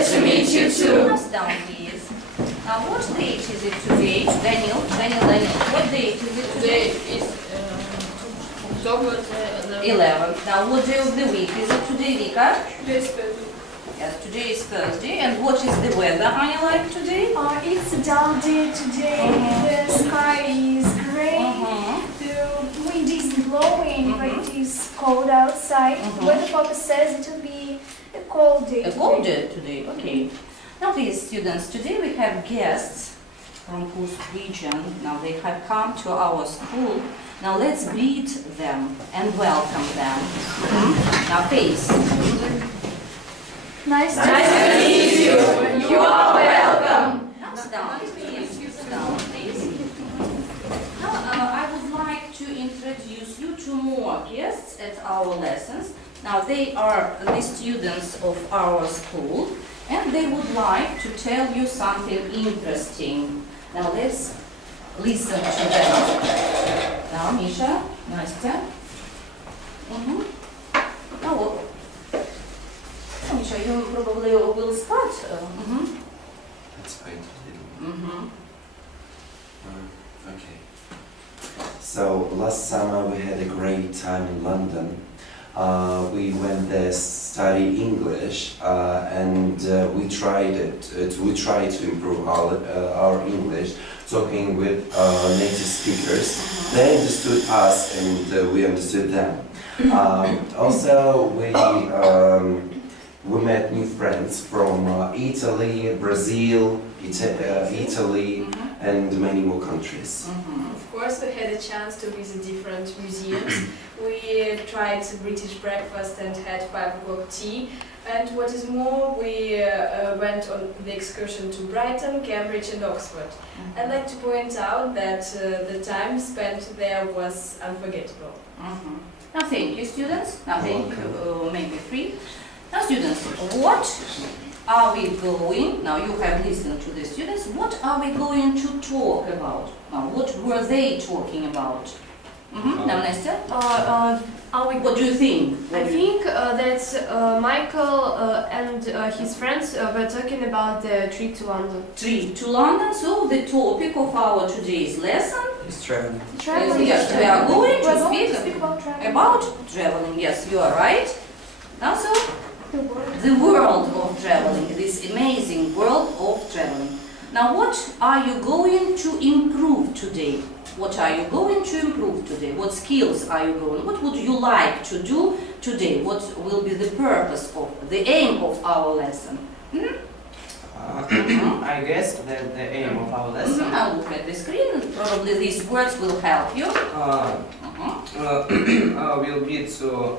Pleasure to meet you too. Hands down, please. Now, what date is it today? Daniel, what date is it today? Today is October 11th. Now, what day of the week is it today, Vika? Today is Thursday. Yes, today is Thursday. And what is the weather, Anya, like today? It's a dull day today. The sky is gray. The wind is blowing, but it is cold outside. The weather forecast says it will be a cold day. A cold day today, okay. Now, please, students, today we have guests from Kursk region. Now, they have come to our school. Now, let's greet them and welcome them. Now, face. Nice to meet you. You are welcome. Now, sit down, please. Sit down, please. Now, I would like to introduce you to more guests at our lessons. Now, they are the students of our school, and they would like to tell you something interesting. Now, let's listen to them. Now, Misha, Nastya. Now, Misha, you probably will start. Let's wait a little. Okay. So last summer we had a great time in London. We went there study English, and we tried to improve our English, talking with native speakers. They understood us, and we understood them. Also, we met new friends from Italy, Brazil, Italy, and many more countries. Of course, we had a chance to visit different museums. We tried British breakfast and had 5 o'clock tea. And what is more, we went on the excursion to Brighton, Cambridge and Oxford. I'd like to point out that the time spent there was unforgettable. Now, thank you, students. Now, thank you, maybe 3. Now, students, what are we going, now you have listened to the students, what are we going to talk about? Now, what were they talking about? Now, Nastya, what do you think? I think that Michael and his friends were talking about the trip to London. Trip to London, so the topic of our today's lesson It's traveling. Yes, we are going to speak about travel. about traveling. Yes, you are right. Now, so the world of traveling, this amazing world of traveling. Now, what are you going to improve today? What are you going to improve today? What skills are you going? What would you like to do today? What will be the purpose of, the aim of our lesson? I guess that the aim of our lesson Now look at the screen. Probably these words will help you. will be to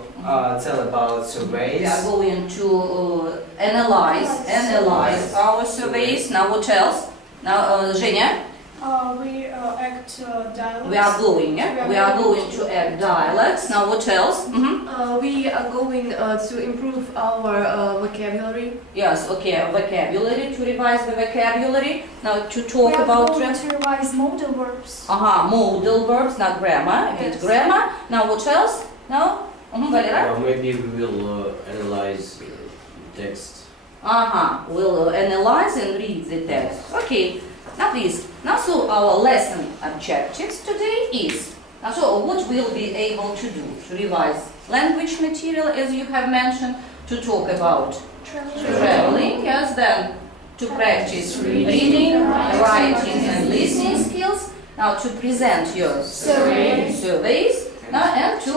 tell about surveys. We are going to analyze our surveys. Now what else? Now, Zhenya? We act dialogues. We are going, yeah? We are going to add dialects. Now what else? We are going to improve our vocabulary. Yes, okay, vocabulary, to revise the vocabulary. Now to We talk are about going to revise modal verbs. modal verbs, not grammar. Yes. It's grammar. Now what else? Now? Valera? Maybe we will analyze text. We'll analyze and read the text. Okay. Now please, now so our lesson objectives today is, now so what we'll be able to do? To revise language material as you have mentioned, to talk about traveling, yes, then to practice reading, writing and listening skills, now to present your surveys, now and to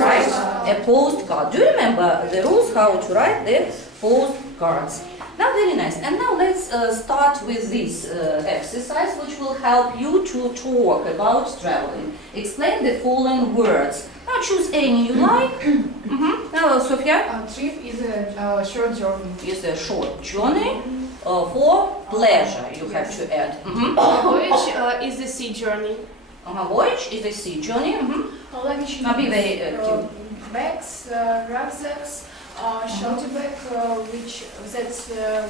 write a postcard. Do you remember the rules how to write the postcards? Now, very nice. And now let's start with this exercise, which will help you to talk about traveling. Explain the following words. Now, choose any you like. Now, Sofia? Trip is a short journey. Is a short journey for pleasure, you have to add. Voyage is the sea journey. Voyage is a sea journey. Luggage Now, be very Bags, rucksacks, shoulder bag, which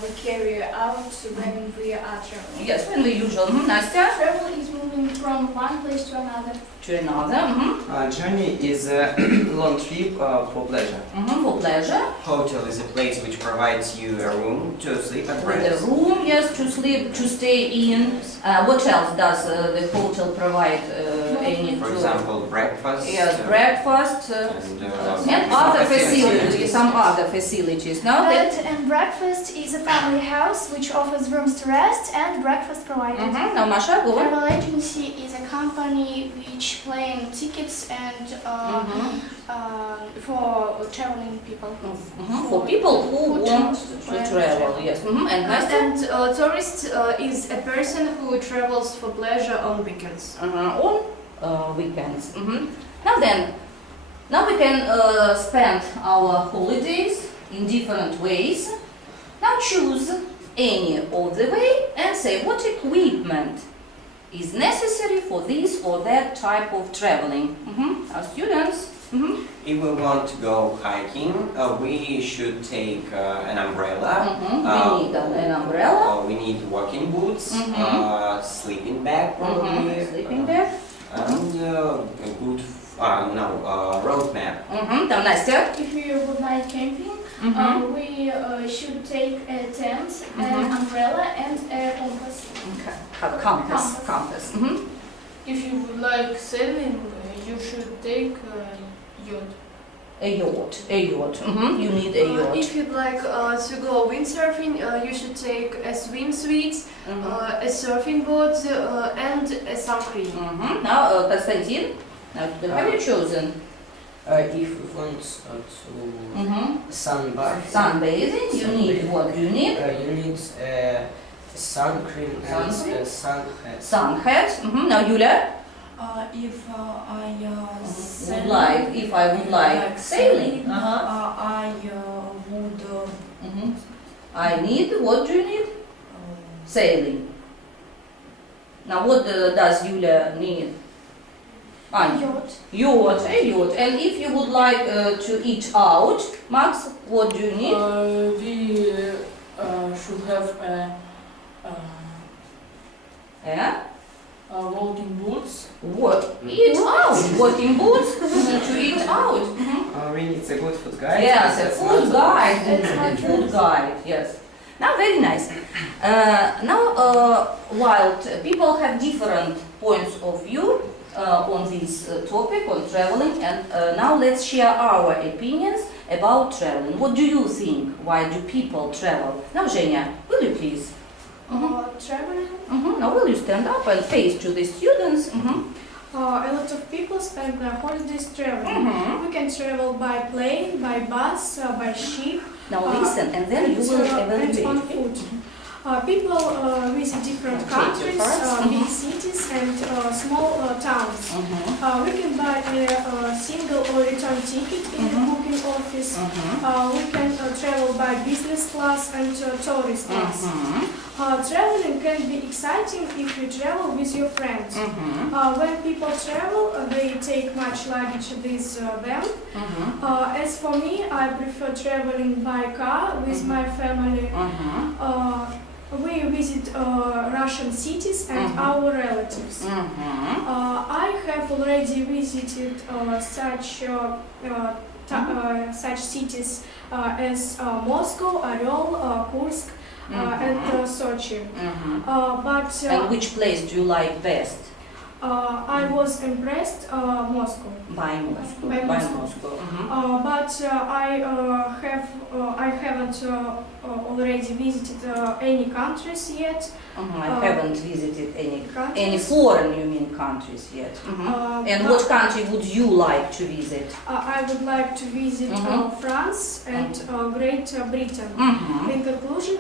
we carry out when we are traveling. Yes, when we usually. Настя? Travel is moving from one place to another. To another. Journey is a long trip for pleasure. For pleasure. Hotel is a place which provides you a room to sleep and With a rest. room, yes, to sleep, to stay in. What else does the hotel provide? Any For to- example, breakfast. Yes, breakfast and other facilities, some other facilities. Now Bed and breakfast is a family house which offers rooms to rest and breakfast provided. Now, Masha, go on. Travel agency is a company which plane tickets and for traveling people. For people who want to travel, yes. And Настя? And tourist is a person who travels for pleasure on weekends. On weekends. Now we can spend our holidays in different ways. Now choose any of the way and say what equipment is necessary for this or that type of traveling. Our students. If we want to go hiking, we should take an umbrella. We need an umbrella. We need walking boots, sleeping bag probably, Sleeping bag. and a good road map. Там Настя. If you would like camping, we should take a tent, an umbrella, and a compass. Compass. If you would like sailing, you should take yacht. A yacht. You need a yacht. If you'd like to go windsurfing, you should take a swimsuit, a surfing board, and a sun cream. Now, Konstantin, have you chosen? If we want to sunbathe, Sunbathing, you need what? You need you need sun cream and sun hat. sun hat. Now, Yulia, If I would like sailing, I would I need, what do you need? Sailing. Now, what does Yulia need? Yacht. Yacht, a yacht. And if you would like to eat out, Max, what do you need? we should have walking boots. What? Eat out. Walking boots to eat out. We need a good food guide. Yes, a That's food not- guide. Food guide, yes. Now, very nice. While people have different points of view on this topic, on traveling, and now let's share our opinions about traveling. What do you think? Why do people travel? Now, Zhenya, will you please? Traveling. Now, will you stand up and face to the students? A lot of people spend their holidays traveling. We can travel by plane, by bus, by ship. Now, listen, and then you will and on evaluate. foot. People visit different countries, big cities and small towns. We can buy a single or return ticket in the booking office. We can travel by business class and tourist class. Traveling can be exciting if you travel with your friends. When people travel, they take much luggage with them. As for me, I prefer traveling by car with my family. We visit Russian cities and our relatives. I have already visited such cities as Moscow, Orel, Kursk, and Sochi. And which place do you like best? I was impressed Moscow. By Moscow. By By Moscow. Moscow. But I haven't already visited any countries yet. I haven't visited any Countries. foreign, you mean, countries yet. And what country would you like to visit? I would like to visit France and Great Britain. In conclusion,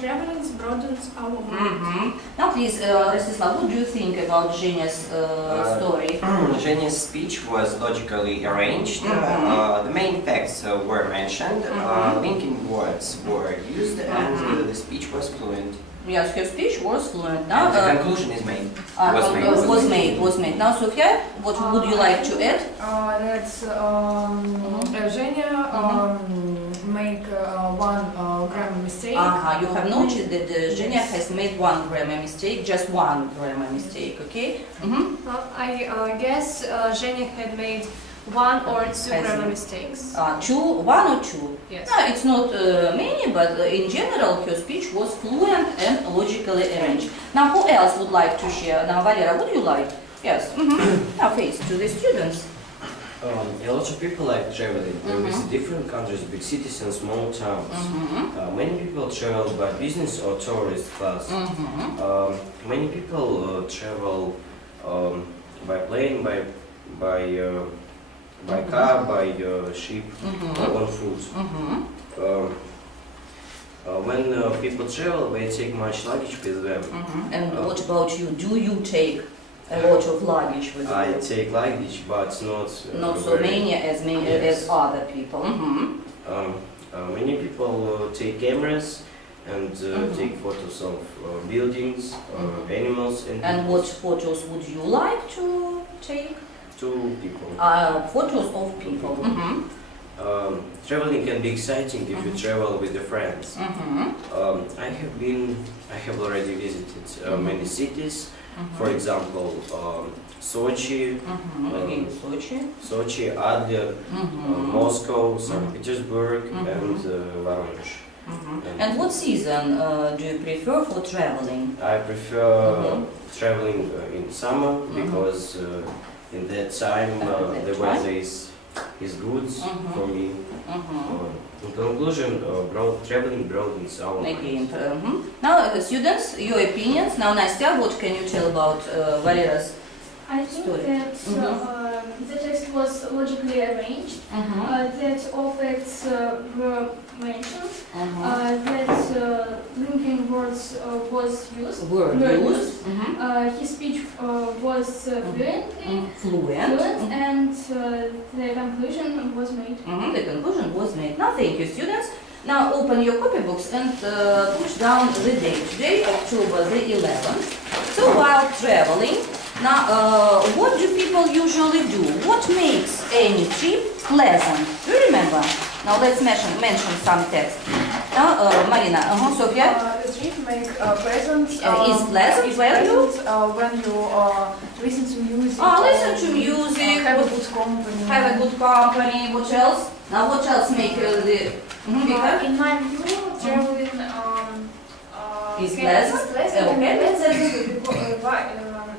traveling broadens our mind. Now, please, Rostislav, what do you think about Zhenya's story? Jenny's speech was logically arranged. The main facts were mentioned, linking words were used, and the speech was fluent. Yes, her speech was fluent. And Now, the conclusion is made. was made. Now, Sofia, what would you like to add? That Женя You have noticed that Zhenya has made one grammar mistake, just one grammar mistake, okay? I guess Zhenya had made one or two grammar mistakes. One or two? Yes. No, it's not many, but in general her speech was fluent and logically arranged. Now who else would like to share? Now Valera, would you like? Yes. Now face to the students. A lot of people like traveling. They visit different countries, big cities and small towns. Many people travel by business or tourist class. Many people travel by plane, by car, by ship, on foot. When people travel, they take much luggage with them. And what about you? Do you take a lot of luggage with I you? take luggage, but Not so many as other people. Many people take cameras and take photos of buildings, animals, And what photos would you like to take? two people. Photos of people. Traveling can be exciting if you travel with your friends. I have already visited many cities. For example, Sochi, Sochi, Adler, Moscow, St. Petersburg, and Voronezh. And what season do you prefer for traveling? I prefer traveling in summer because in that time the weather is good for me. In conclusion, traveling broadens our minds. Now, students, your opinions. Now, Nastya, what can you tell about Valera's I think story? that the text was logically arranged, that all facts were mentioned, that linking words was used. His speech was fluent, and the conclusion was made. The conclusion was made. Now, thank you, students. Now, open your copybooks and push down the date. Today, October the 11th. So, while traveling, now, what do people usually do? What makes any trip pleasant? Do you remember? Now, let's mention some text. Now, Marina, Sofia? The trip make pleasant. Is pleasant for you? When you listen to music. Listen to music. Have a good company. Have a good company. What else? Now, what else make the... In my view, traveling is pleasant? Okay.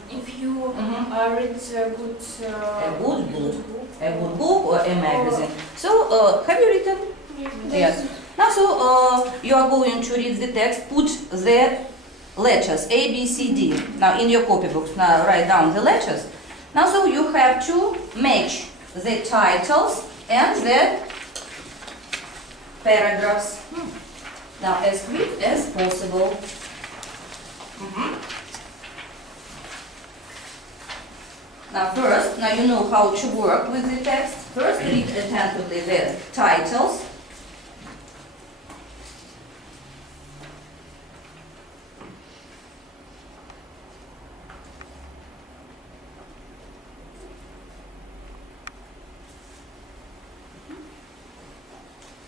If you read a good book or a magazine. So, have you written? Yes. Now, so you are going to read the text. Put the letters A, B, C, D. Now, in your copybooks, now write down the letters. Now, so you have to match the titles and the paragraphs. Now, as quick as possible. Now first, now you know how to work with the text. First read attentively the titles.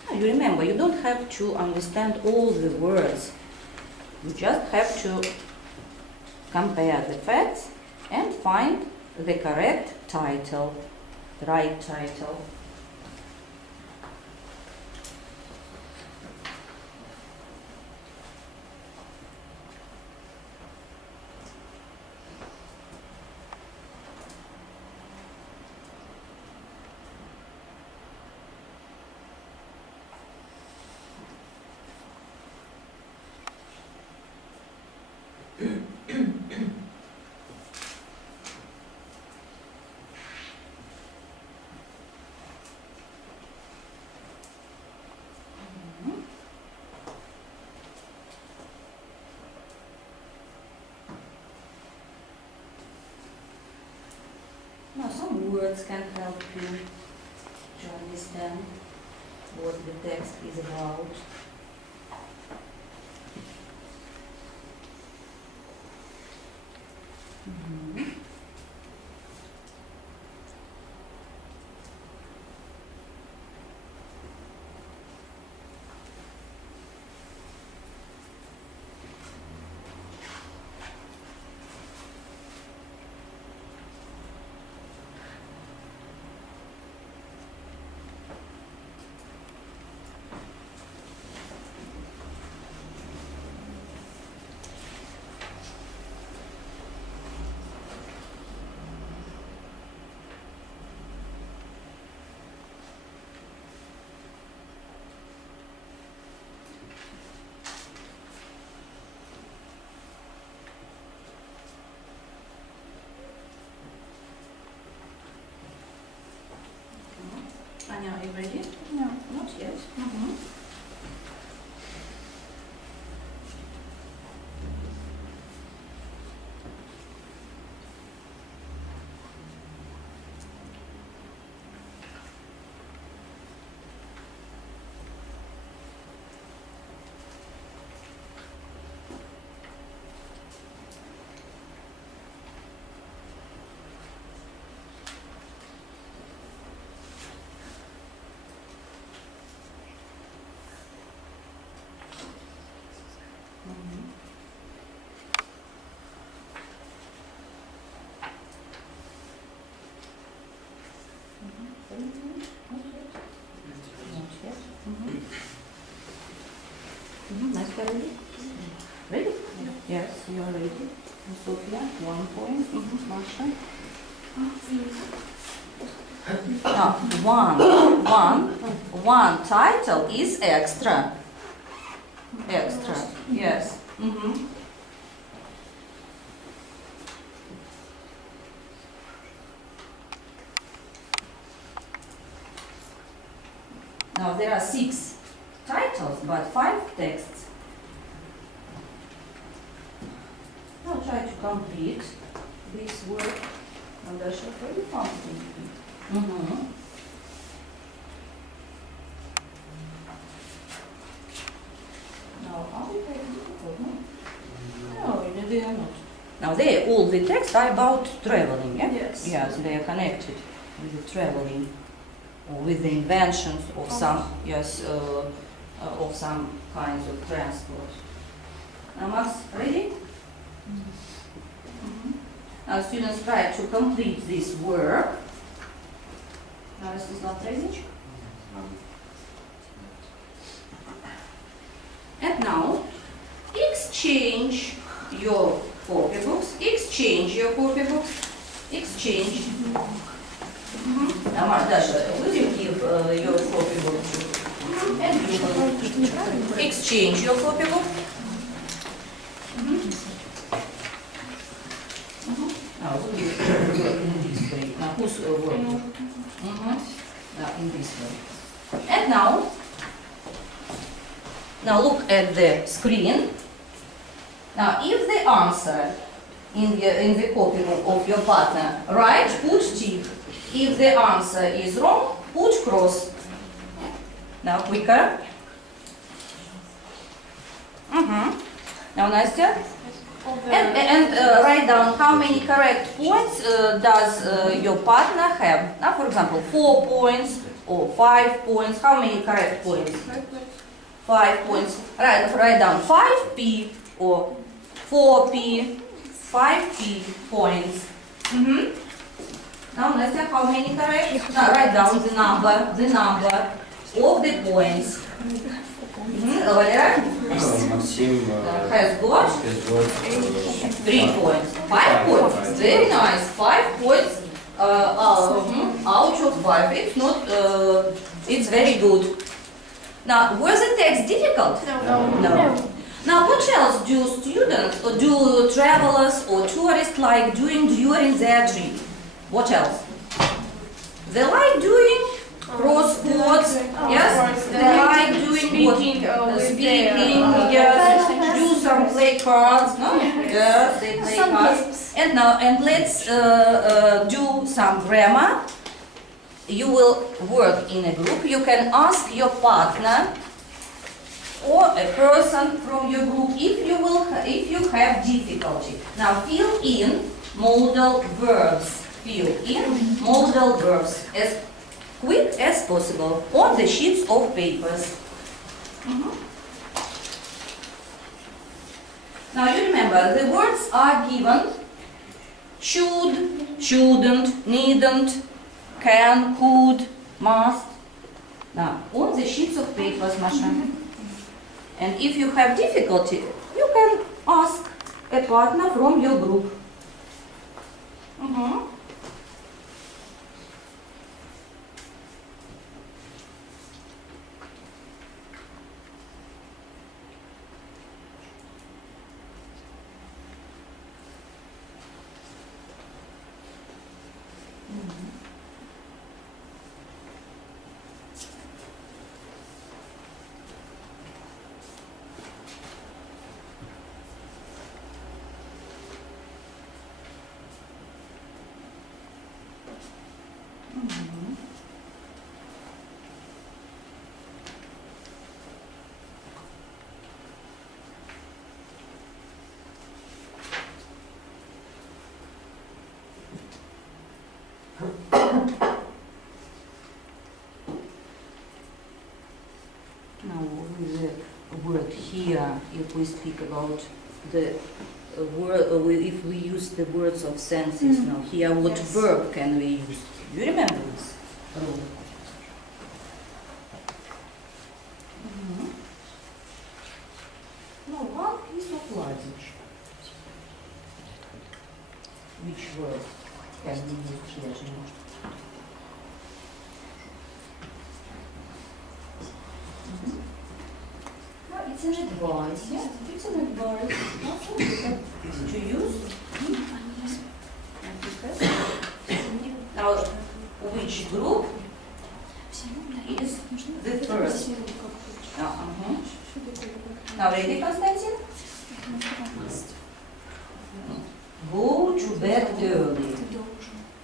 Now you remember, you don't have to understand all the words. You just have to compare the facts and find the correct title, right title. Now some words can help you to understand what the text is about. Anya, are you ready? No. Not yet. Nice, ready? Ready? Yes, you are ready. Sophia, 1 point. Masha. One title is extra. Extra. Yes. Now there are 6 titles, but 5 texts. Now try to complete this work. And I shall tell you something. Now, are they very difficult, no? No, they are not. Now, all the texts are about traveling, yeah? Yes. Yes, they are connected with the traveling or with the inventions of some, of some kinds of transport. Now, Max, ready? Now, students try to complete this work. Now, this is not ready. And now, exchange your copybooks. Exchange your copybooks. Exchange. Now, Dasha, will you give your copybook? And you will exchange your copybook. Now, will you work in this way? Now, who's working? Now, in this way. And now look at the screen. Now, if the answer in the copybook of your partner right, put tick. If the answer is wrong, put cross. Now, quicker. Now, Nastya. And write down how many correct points does your partner have. Now, for example, 4 points or 5 points. How many correct points? 5 points. Write down 5p or 4p, 5p points. Now, let's see how many correct. Now, write down the number of the points. Valeria Maxim has got 3 points. 5 points. Very nice. 5 points out of 5. It's not. It's very good. Now, was the text difficult? No. Now, what else do students or do travelers or tourists like doing during their trip? What else? They like doing crosswords, yes? They like doing speaking, yes, do some play cards, no? Yes, they play cards. And now, let's do some grammar. You will work in a group. You can ask your partner or a person from your group if you have difficulty. Now fill in modal verbs. Fill in modal verbs as quick as possible on the sheets of papers. Now you remember the words are given: should, shouldn't, needn't, can, could, must. Now on the sheets of papers, Masha. And if you have difficulty, you can ask a partner from your group. Now with the word here, if we speak about the word, if we use the words of senses now here, what Yes. verb can we use? You remember this rule? No, one piece of luggage. Which word can we use here? It's an advice, yeah? It's an advice. To use. Now, which group is the first? Now, ready, Konstantin? Go to bed early.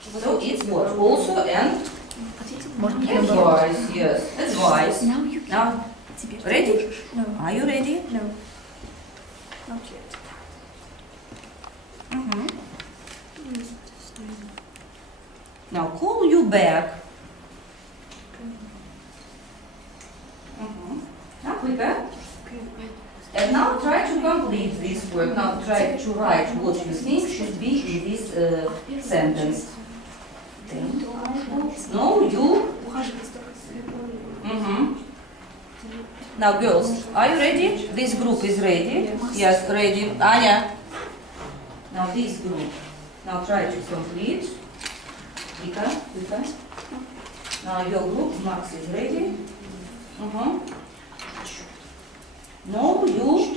So it's what? Also an advice, yes, advice. Now, ready? No. Are you ready? No. Not yet. Now call you back. Now quicker. And now try to complete this work. Now try to write what you think should be in this sentence. No, you. Now girls, are you ready? This group is ready? Yes, ready. Anya. Now this group. Now try to complete. Vika, Vika. Now your group, Max is ready. No, you.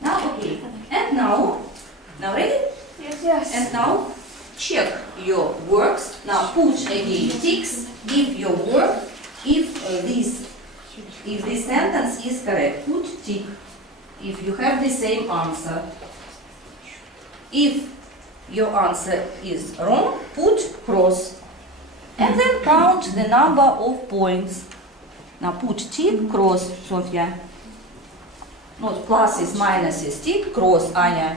Now okay. And now ready? Yes. And now check your works. Now put again ticks if your work, if this sentence is correct, put tick. If you have the same answer. If your answer is wrong, put cross. And then count the number of points. Now put tick, cross, Sofia. Not pluses, minuses, tick, cross, Anya.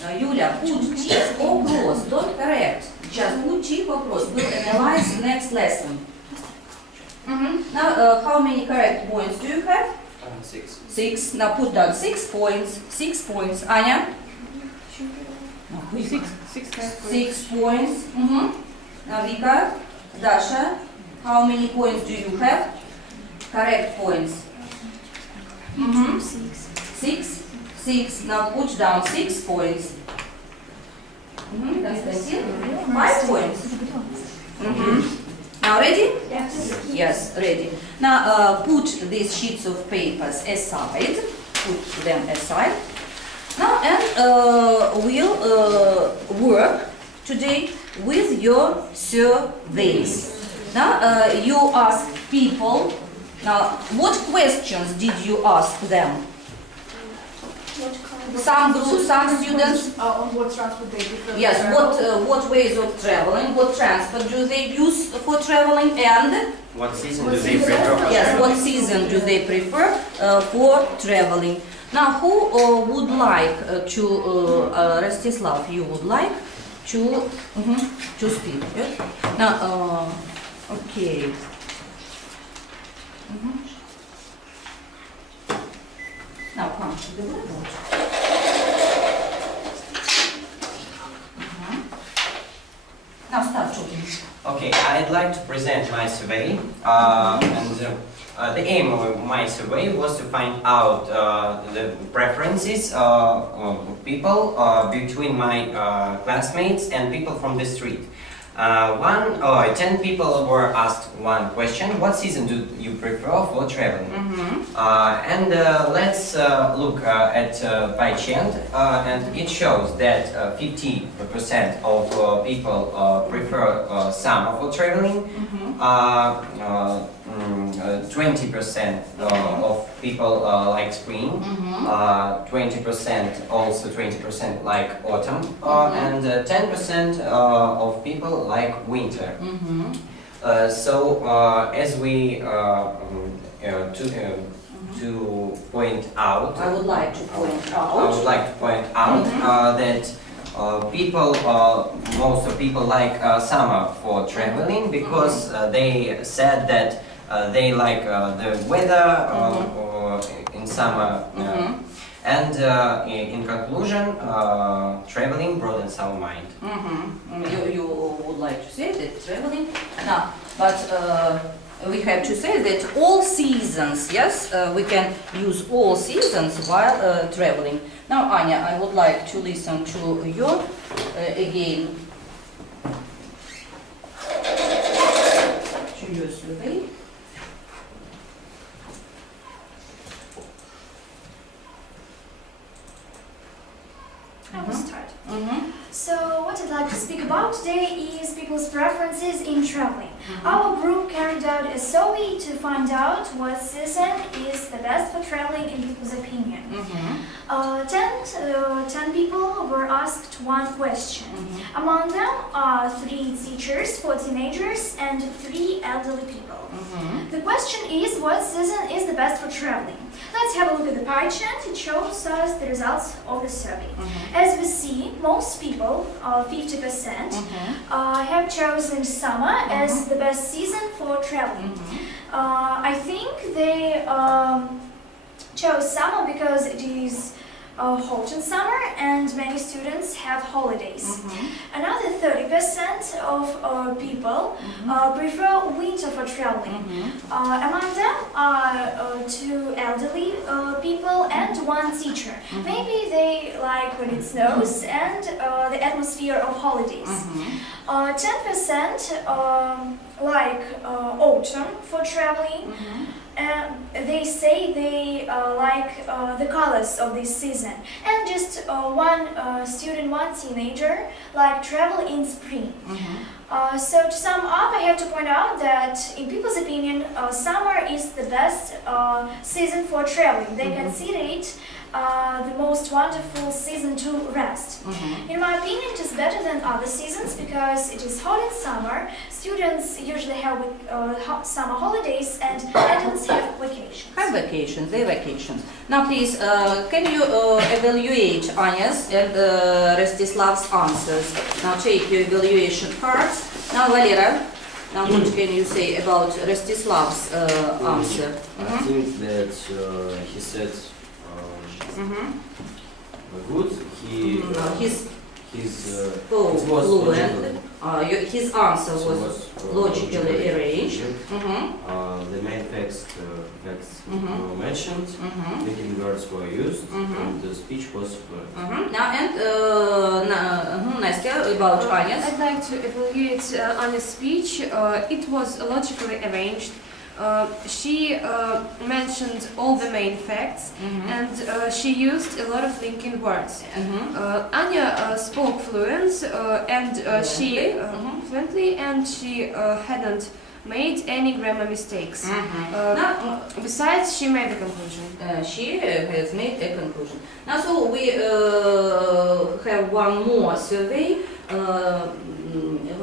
Now Yulia, put tick or cross, don't correct. Just put tick or cross. We'll analyze next lesson. Now how many correct points do you have? 6. 6. Now put down 6 points. 6 points. Anya? No, 6 points. Now Vika, Dasha, how many points do you have? Correct points. 6. 6. Now put down 6 points. Konstantin, 5 points. Now ready? Yes. Yes, ready. Now put these sheets of papers aside. Put them aside. Now and we'll work today with your surveys. Now you ask people. Now what questions did you ask them? Some groups, some students. On what transport they prefer? Yes, what ways of traveling, what transport do they use for traveling, and What season do they prefer? for yes, what traveling? season do they prefer for traveling? Now, who would like to, Rostislav, you would like to speak? Yes? Now, okay. Now come to the blackboard. Now start talking. Okay, I'd like to present my survey, and the aim of my survey was to find out the preferences of people between my classmates and people from the street. 10 people were asked one question: what season do you prefer for traveling? And let's look at pie chart, and it shows that 50% of people prefer summer for traveling. 20% of people like spring, 20% also 20% like autumn, and 10% of people like winter. So as we to point out, I would like to point out. I would like to point out that most of people like summer for traveling because they said that they like the weather or in summer. And in conclusion, traveling broadens our mind. You would like to say that traveling? No, but we have to say that all seasons, yes, we can use all seasons while traveling. Now, Anya, I would like to listen to you again. To your survey. I will start. So what I'd like to speak about today is people's preferences in traveling. Our group carried out a survey to find out what season is the best for traveling in people's opinion. 10 people were asked one question. Among them are 3 teachers, 4 teenagers, and 3 elderly people. The question is, what season is the best for traveling? Let's have a look at the pie chart. It shows us the results of the survey. As we see, most people, 50%, have chosen summer as the best season for traveling. I think they chose summer because it is hot in summer and many students have holidays. Another 30% of people prefer winter for traveling. Among them are 2 elderly people and 1 teacher. Maybe they like when it snows and the atmosphere of holidays. 10% like autumn for traveling. They say they like the colors of this season, and just 1 student, 1 teenager like travel in spring. So to sum up, I have to point out that in people's opinion, summer is the best season for traveling. They consider it the most wonderful season to rest. In my opinion, it is better than other seasons because it is hot in summer. Students usually have summer holidays and adults have vacations. Their vacations. Now please, can you evaluate Anya's and Restislav's answers? Now take your evaluation cards. Now Valera, now what can you say about Restislav's answer? I think that he said good. It was fluent. His answer was logically arranged. The main facts were mentioned, making words were used, and the speech was fluent. Now and Nastya, about Anya's. I'd like to evaluate Anya's speech. It was logically arranged. She mentioned all the main facts and she used a lot of linking words. Anya spoke fluently and she hadn't made any grammar mistakes. Besides, she made a conclusion. She has made a conclusion. Now, so we have one more survey.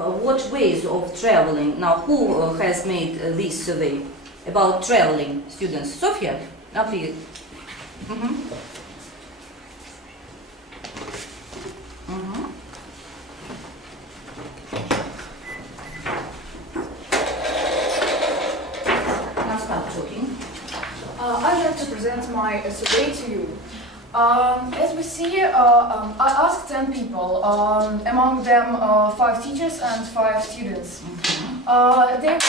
What ways of traveling? Now, who has made this survey about traveling students? Sofia, now please. Now start talking. I'd like to present my survey to you. As we see, I asked 10 people, among them 5 teachers and 5 students. They were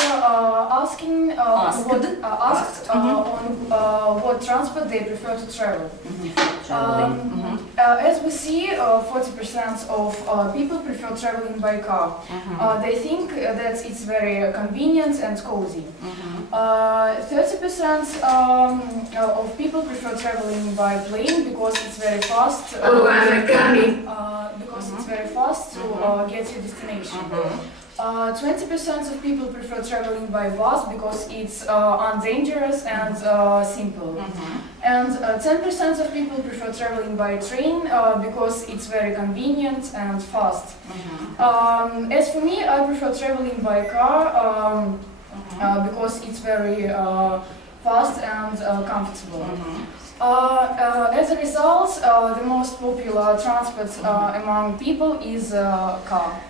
asked on what transport they prefer to travel. As we see, 40% of people prefer traveling by car. They think that it's very convenient and cozy. 30% of people prefer traveling by plane because it's very fast. Because it's very fast to get to your destination. 20% of people prefer traveling by bus because it's undangerous and simple. And 10% of people prefer traveling by train because it's very convenient and fast. As for me, I prefer traveling by car because it's very fast and comfortable. As a result, the most popular transport among people is car.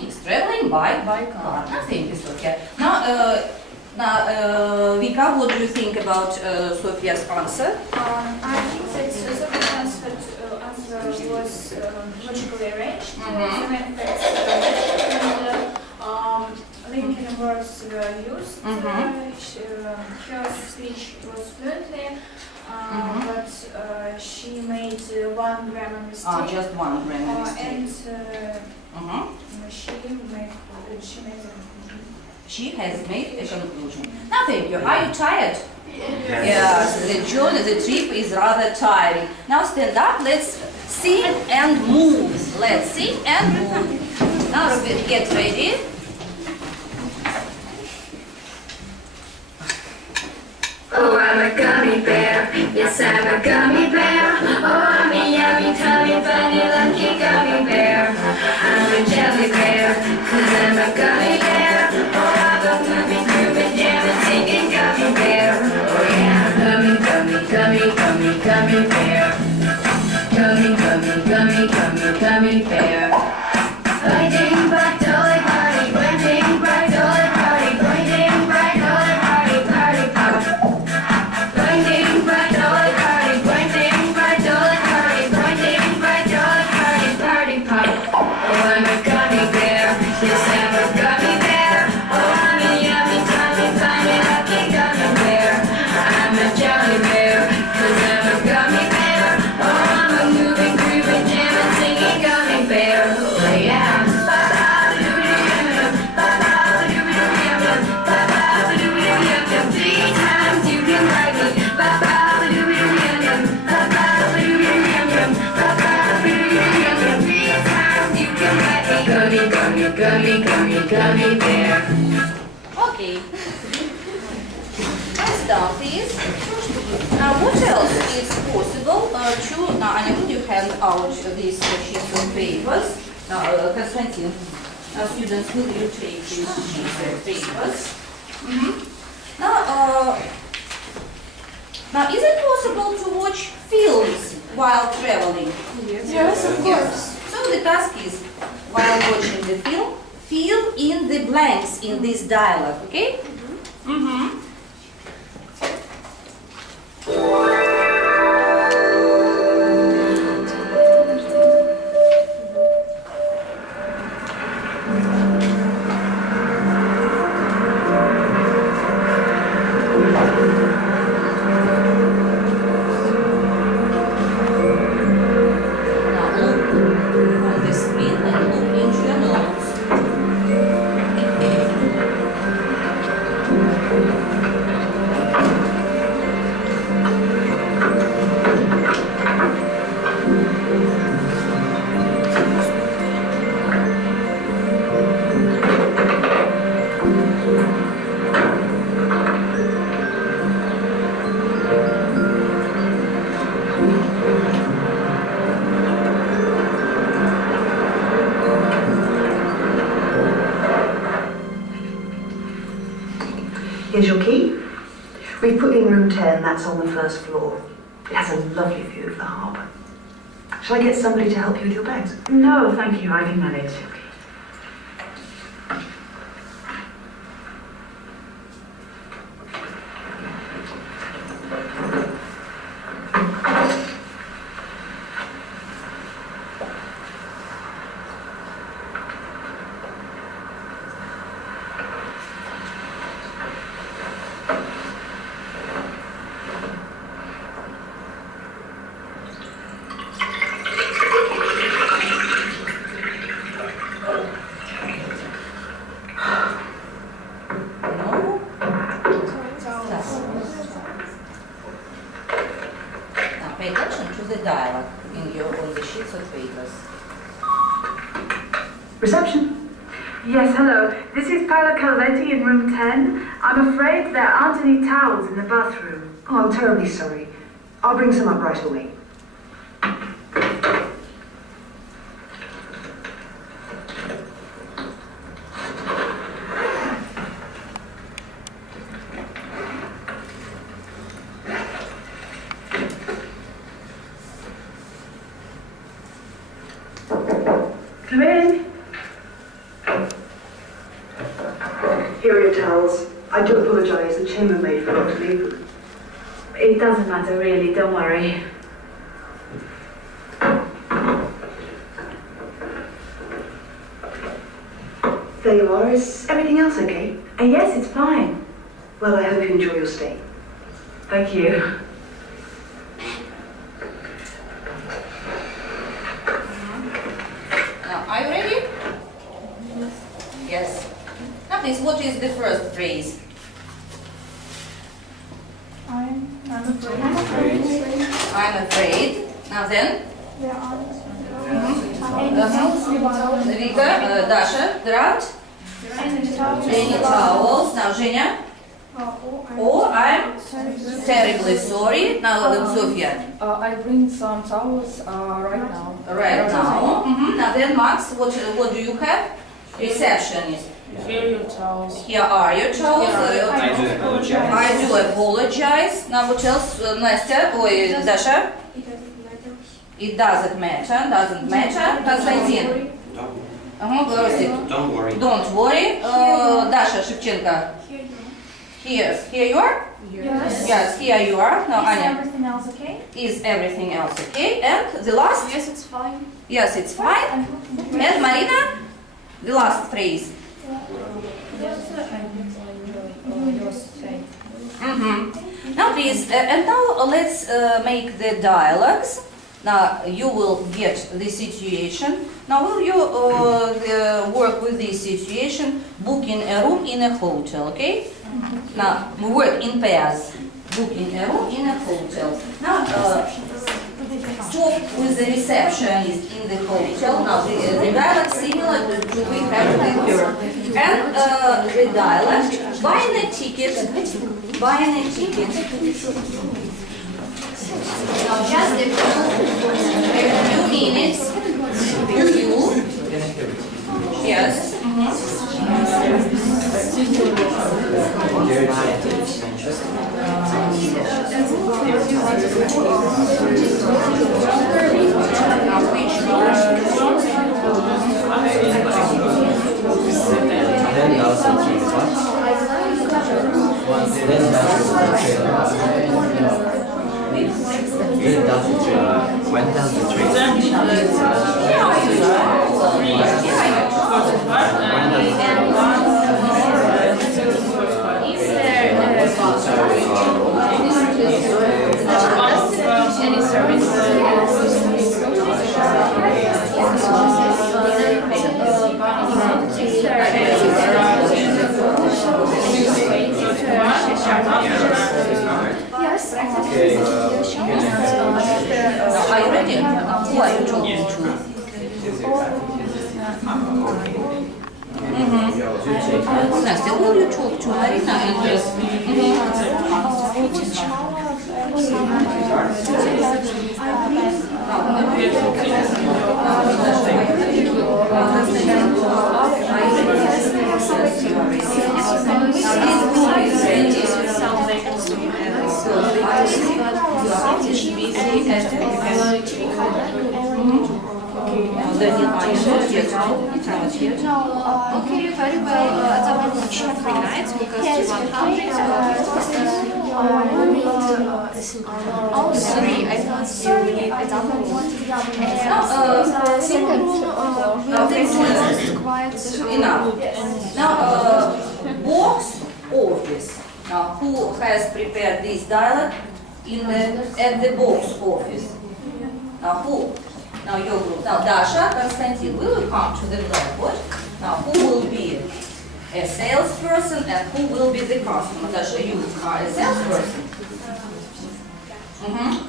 It's traveling by car. Nothing is okay. Now, Vika, what do you think about Sophia's answer? I think that Sophia's answer was logically arranged. The main facts and linking words were used. Her speech was fluently, but she made one grammar mistake. Just one grammar mistake. And she has made a conclusion. Now, thank you. Are you tired? Yes. The journey, the trip is rather tiring. Now stand up. Let's sing and move. Let's sing and move. Now get ready. Oh, I'm a gummy bear. Yes, I'm a gummy bear. Oh, I'm a yummy, tummy, funny, lucky gummy bear. I'm a jelly bear, 'cause I'm a gummy bear. Oh, I'm a gummy, groovy, jamming, singing gummy bear. Oh, yeah, gummy, gummy, gummy, gummy, gummy bear. Gummy, gummy, gummy, gummy, gummy bear. Blinding bright, dolly party, blinding bright, dolly party, blinding bright, dolly party, party pop. Blinding bright, dolly party, blinding bright, dolly party, blinding bright, dolly party, party pop. Oh, I'm a gummy bear, yes, I'm a gummy bear. Oh, I'm a yummy, tummy, funny, lucky gummy bear. I'm a jelly bear, 'cause I'm a gummy bear. Oh, I'm a moving, grooving, jamming, singing gummy bear. Oh, yeah. Three times you can write me. Three times you can write me. Gummy, gummy, gummy, gummy, gummy bear. Okay. Nice down, please. Now, what else is possible to... Now, Anya, would you hand out these sheets of papers? Now, Konstantin, students, will you take these sheets of papers? Now, is it possible to watch films while traveling? Yes, of course. So the task is, while watching the film, fill in the blanks in this dialogue, okay? Here's your key. We've put in room 10, that's on the first floor. It has a lovely view of the harbour. Shall I get somebody to help you with your bags? No, thank you, I can manage. Pay attention to the dialogue on the sheets of papers. Reception. Yes, hello. This is Paolo Calvetti in room 10. I'm afraid there aren't any towels in the bathroom. Oh, I'm terribly sorry. I'll bring some up right away. Come in. Here are your towels. I do apologise, the chambermaid forgot to leave them. It doesn't matter really, don't worry. There you are. Is everything else okay? Yes, it's fine. Well, I hope you enjoy your stay. Thank you. Are you ready? Yes. Now please, what is the first phrase? I'm afraid. I'm afraid. Now then, There aren't Vika, Dasha, there aren't any towels. Now Zhenya. Oh, I'm terribly sorry. Now Sofia. I bring some towels right now. Right now. Now then, Max, what do you have? Receptionist. Here are your towels. Here are your towels. I do apologize. I do apologize. Now what else? Настя, ой, Dasha. It doesn't matter. Doesn't matter. Константин. Don't worry. Don't worry. Dasha Shevchenko. Here you are? Yes. Yes, here you are. Now, Is Anya. everything else okay? Is everything else okay? And the last? Yes, it's fine. Yes, it's fine. And Marina? The last phrase. Now please, and now let's make the dialogues. Now you will get the situation. Now will you work with this situation, booking a room in a hotel, okay? Now we work in pairs, booking a room in a hotel. Now talk with the receptionist in the hotel. Now the dialect similar to we have with her. And the dialect, buying a ticket. Now just a few minutes. You. Yes. Now which When does the train? Any service? Yes. are you ready? Who are you talking to? Настя, who will you talk to? Marina and Okay, very well. It's about 3 nights will cost you 100. Oh, sorry, I thought you need a double one. Single room, quite enough. Now, box office. Now, who has prepared this dialogue at the box office? Now, who? Now, your group. Now, Dasha, Konstantin, will you come to the blackboard? Now, who will be a salesperson and who will be the customer? Dasha, you are a salesperson.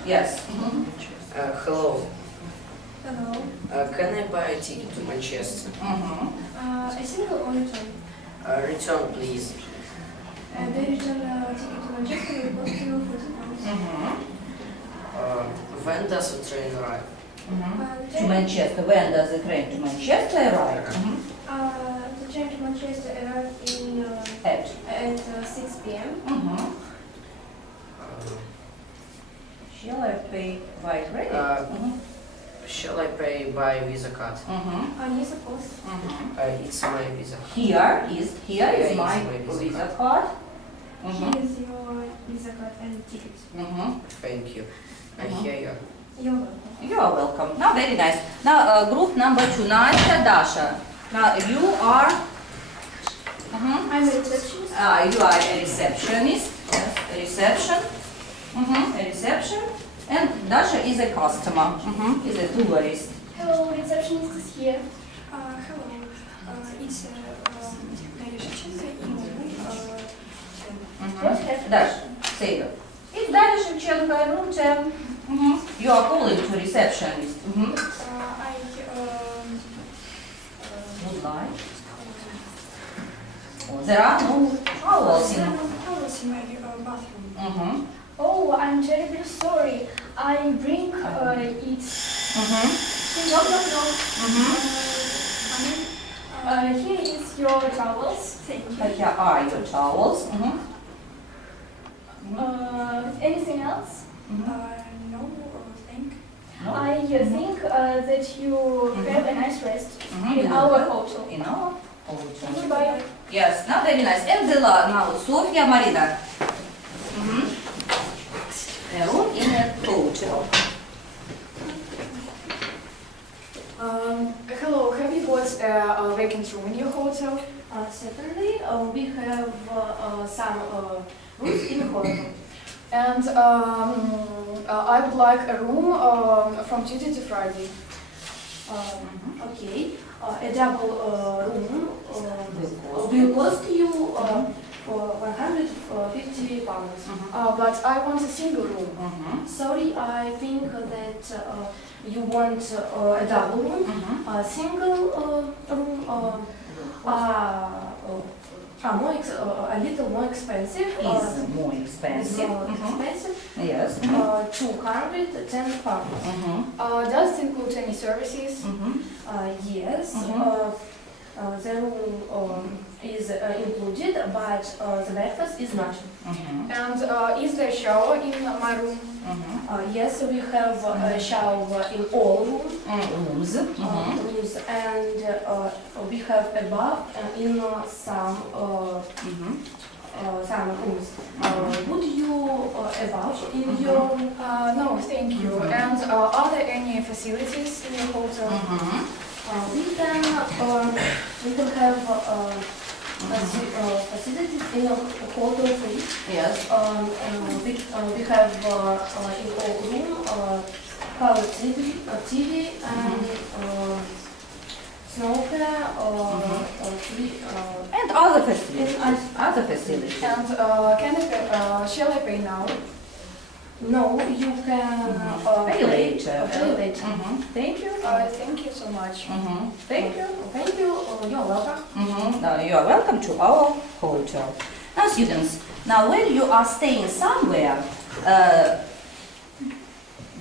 Yes. Hello. Hello. Can I buy a ticket to Manchester? A single or return? Return, please. The return ticket to Manchester will cost you £40. When does the train arrive? To Manchester. When does the train to Manchester arrive? The train to Manchester arrives in at 6 p.m. Shall I pay by credit? Shall I pay by Visa card? Yes, of course. It's my Visa. Here is my Visa Visa card. Here is your Visa card and ticket. Thank you. I hear you. You're welcome. You are welcome. Now, very nice. Now, group number 2, Nastya, Dasha. Now, you are... I'm a receptionist. You are a receptionist. Yes, a reception. A reception. And Dasha is a customer. Is a tourist. Hello, receptionist is here. Hello. It's Дарья Шевченко What have Dasha? Say it. It's Darya Shevchenko, room 10. You are calling to receptionist. Would like. There are no towels in. towels in my bathroom. Oh, I'm terribly sorry. I bring it. Here is your towels. Thank you. Here are your towels. Anything else? No, thank. No? I think that you have a nice rest in our hotel. In our hotel. Goodbye. Yes, now very nice. And the now Sofia Marina. A room in a hotel. Hello, have you got a vacant room in your hotel? Certainly, we have some rooms in the hotel. And I would like a room from Tuesday to Friday. Okay, a double room will cost you 150 pounds. But I want a single room. Sorry, I think that you want a double room. A single room a little more expensive. Is more expensive. Yes. 210 pounds. Does it include any services? Yes. The room is included, but the breakfast is not. And is there a shower in my room? Yes, we have a shower in all rooms. Rooms. And we have a bath in some rooms. Would you vouch in your room? No, thank you. And are there any facilities in your hotel? We can have facilities in a hotel free. Yes. We have in our room color TV and snooker And other facilities. Other facilities. And shall I pay now? no, you can Pay later. Pay later. Thank you. Thank you so much. Thank you. Thank you. You're welcome. Now you are welcome to our hotel. Now students, now when you are staying somewhere,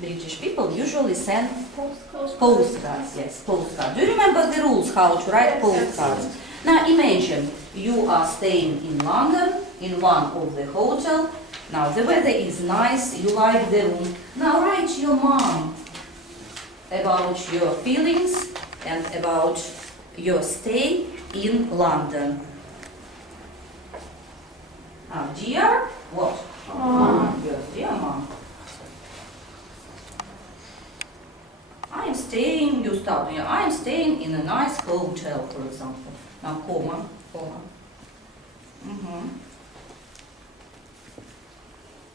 British people usually send postcards. Yes, postcards. Do you remember the rules how to write postcards? Now imagine you are staying in London, in one of the hotel. Now the weather is nice, you like the room. Now write your mom about your feelings and about your stay in London. Now, dear, what? Yes, dear mom. I am staying, you start here, I am staying in a nice hotel, for example. Now, comma.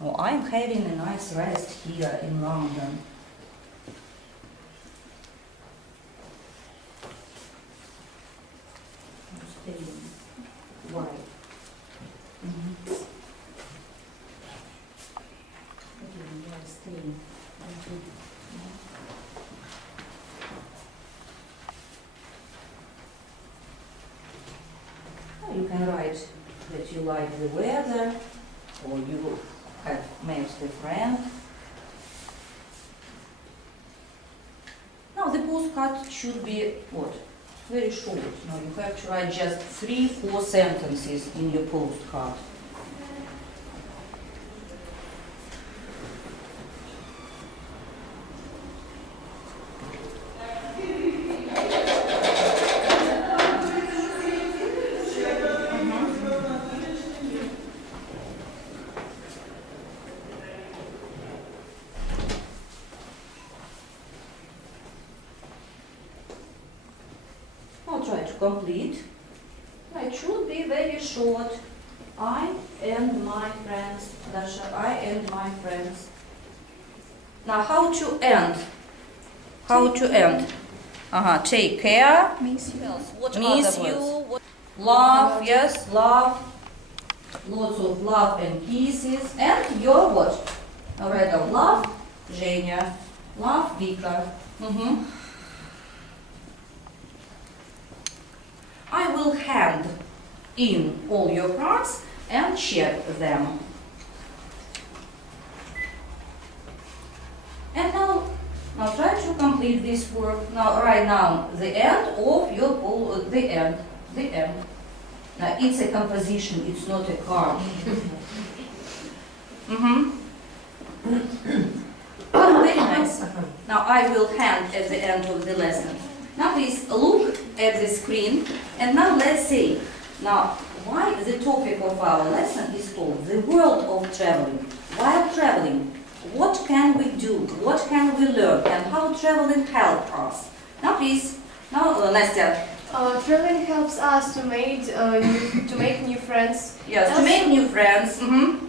Oh, I am having a nice rest here in London. I'm staying. Why? Staying. You can write that you like the weather, or you have met a friend. Now the postcard should be what? Very short. Now you have to write just 3-4 sentences in your postcard. try to complete. It should be very short. I and my friends. Dasha, I and my friends. Now, how to end? How to end? Take care. Miss you. What miss you? Love, yes, love. Lots of love and kisses. And your what? Alright, love, Zhenya. Love, Vika. I will hand in all your cards and check them. And now try to complete this work. Now, right now, the end of your the end. Now, it's a composition, it's not a card. Very nice. Now, I will hand at the end of the lesson. Now, please look at the screen. And now, let's see. Now, why the topic of our lesson is called the world of traveling. While traveling, what can we do? What can we learn? And how traveling helps us? Now, please. Now, Nastya. Traveling helps us to make new friends. Yes, to make new friends.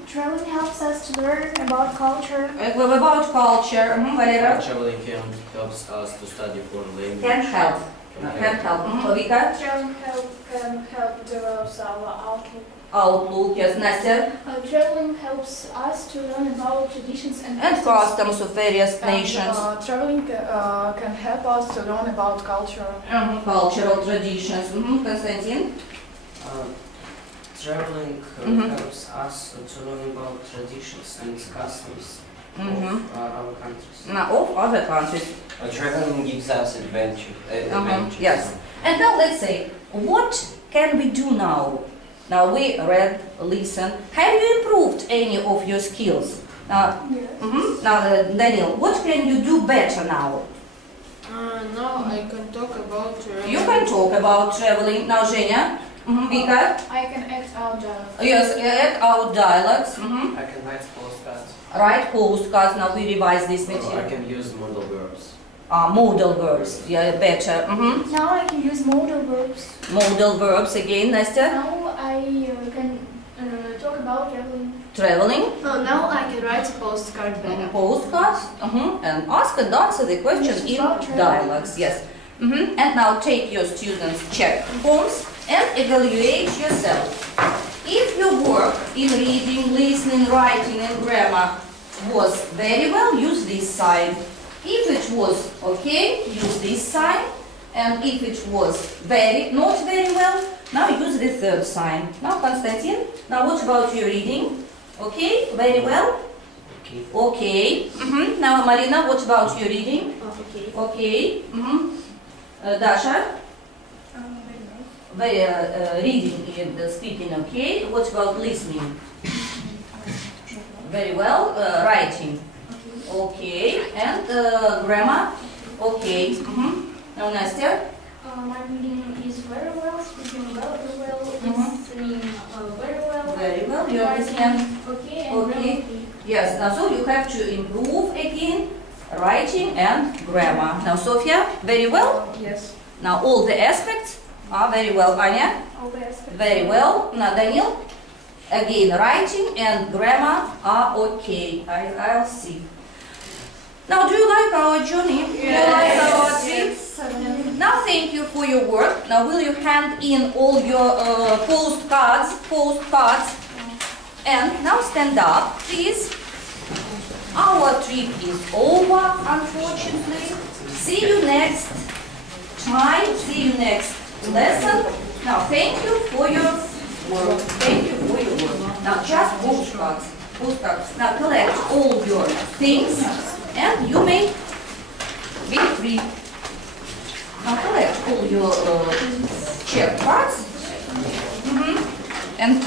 Traveling helps us to learn about culture. About culture. Valera. Traveling helps us to study foreign language. Can help. Vika. Traveling can help develop our Outlook. Yes, Nastya. Traveling helps us to learn about traditions and customs of various nations. Traveling can help us to learn about culture. Cultural traditions. Konstantin. Traveling helps us to learn about traditions and customs of our countries. Of other countries. Traveling gives us adventures. Yes. And now let's say, what can we do now? Now we read, listen. Have you improved any of your skills? Now, now Daniel, what can you do better now? Now I can talk about traveling. You can talk about traveling. Now, Zhenya. Vika. I can act out dialogue. Yes, act out dialogues. I can write postcards. Write postcards. Now we revise this material. I can use modal verbs. Modal verbs. Yeah, better. Now I can use modal verbs. Modal verbs again, Nastya. Now I can talk about traveling. Traveling. Now I can write a postcard better. Postcards. And ask and answer the question in dialogues. Yes. And now take your students' check forms and evaluate yourself. If your work in reading, listening, writing and grammar was very well, use this sign. If it was okay, use this sign. And if it was not very well, now use the third sign. Now, Konstantin, now what about your reading? Okay, very well? Okay. Okay. Now, Marina, what about your reading? Okay. Okay. Dasha? Reading and speaking, okay. What about listening? Very well. Writing? Okay. And grammar? Okay. Now, Nastya? My reading is very well, speaking very well, listening very well. Very well. You understand? Okay, and Okay. Yes. Now, so you have to improve again writing and grammar. Now, Sofia, very well? Yes. Now, all the aspects are very well. Anya? all the aspects. Very well. Now, Daniel? Again, writing and grammar are okay. I'll see. Now, do you like our journey? Do you like our trip? Now, thank you for your work. Now, will you hand in all your postcards? And now stand up, please. Our trip is over, unfortunately. See you next time. See you next lesson. Now, thank you for your work. Thank you for your work. Now, just postcards. Now, collect all your things, and you may be free. Now, collect all your check cards. And